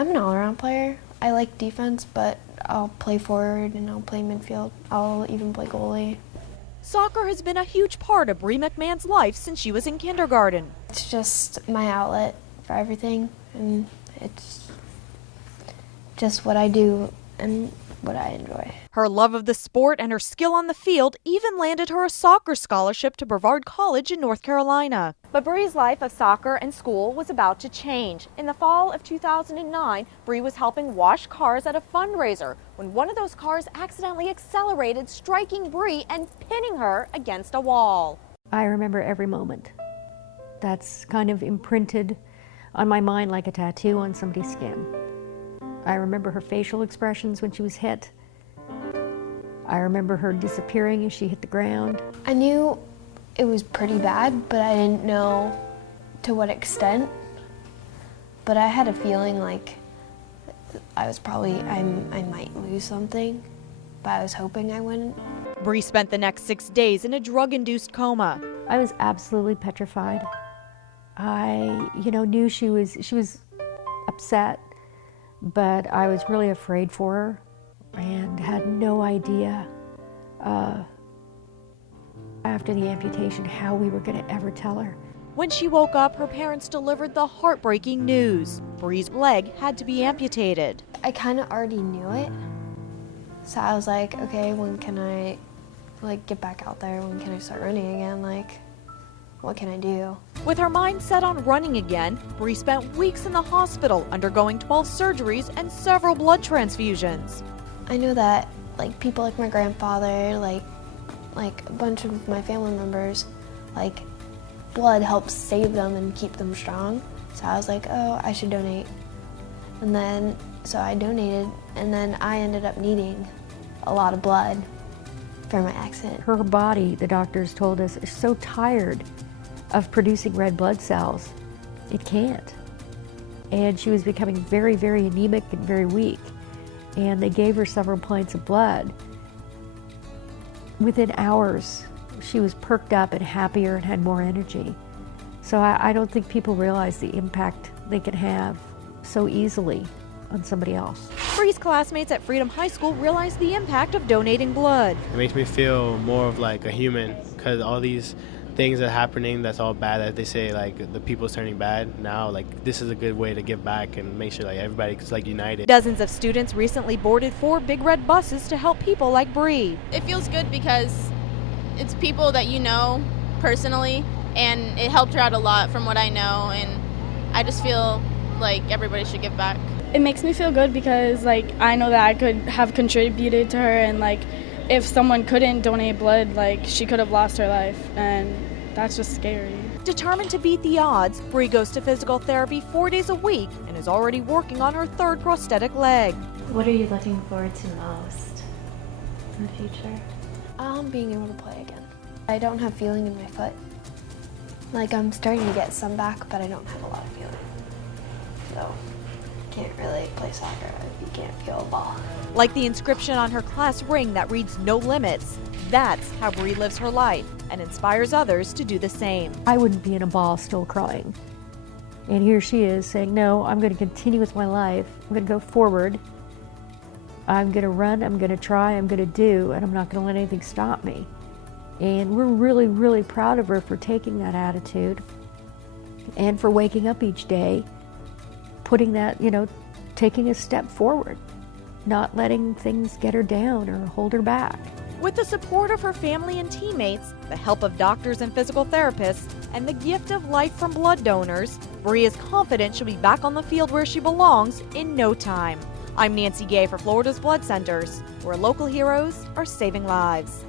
I'm an all-around player. I like defense, but I'll play forward and I'll play midfield. I'll even play goalie. Soccer has been a huge part of Bree McMahon's life since she was in kindergarten. It's just my outlet for everything, and it's just what I do and what I enjoy. Her love of the sport and her skill on the field even landed her a soccer scholarship to Brevard College in North Carolina. But Bree's life of soccer and school was about to change. In the fall of 2009, Bree was helping wash cars at a fundraiser when one of those cars accidentally accelerated, striking Bree and pinning her against a wall. I remember every moment. That's kind of imprinted on my mind like a tattoo on somebody's skin. I remember her facial expressions when she was hit. I remember her disappearing as she hit the ground. I knew it was pretty bad, but I didn't know to what extent. But I had a feeling like I might lose something, but I was hoping I wouldn't. Bree spent the next 6 days in a drug-induced coma. I was absolutely petrified. I, knew she was upset, but I was really afraid for her and had no idea after the amputation how we were going to ever tell her. When she woke up, her parents delivered the heartbreaking news. Bree's leg had to be amputated. I kind of already knew it, so I was like, okay, when can I get back out there? When can I start running again? What can I do? With her mind set on running again, Bree spent weeks in the hospital undergoing 12 surgeries and several blood transfusions. I know that people like my grandfather, like a bunch of my family members, blood helps save them and keep them strong. So I was like, oh, I should donate. And then, so I donated, and then I ended up needing a lot of blood for my accident. Her body, the doctors told us, is so tired of producing red blood cells, it can't. And she was becoming very, very anemic and very weak. And they gave her several pints of blood. Within hours, she was perked up and happier and had more energy. So I don't think people realize the impact they can have so easily on somebody else. Bree's classmates at Freedom High School realized the impact of donating blood. It makes me feel more of like a human, because all these things that are happening that's all bad, that they say the people's turning bad now, this is a good way to give back and make sure everybody's united. Dozens of students recently boarded 4 big red buses to help people like Bree. It feels good because it's people that you know personally, and it helped her out a lot from what I know, and I just feel like everybody should give back. It makes me feel good because I know that I could have contributed to her, and if someone couldn't donate blood, she could have lost her life, and that's just scary. Determined to beat the odds, Bree goes to physical therapy 4 days a week and is already working on her 3rd prosthetic leg. What are you looking forward to most in the future? Being able to play again. I don't have feeling in my foot. I'm starting to get some back, but I don't have a lot of feeling. So, can't really play soccer if you can't feel a ball. Like the inscription on her class ring that reads "No Limits," that's how Bree lives her life and inspires others to do the same. I wouldn't be in a ball still crying. And here she is saying, no, I'm going to continue with my life. I'm going to go forward. I'm going to run, I'm going to try, I'm going to do, and I'm not going to let anything stop me. And we're really, really proud of her for taking that attitude and for waking up each day, putting that, taking a step forward, not letting things get her down or hold her back. With the support of her family and teammates, the help of doctors and physical therapists, and the gift of life from blood donors, Bree is confident she'll be back on the field where she belongs in no time. I'm Nancy Gay for Florida's Blood Centers, where local heroes are saving lives.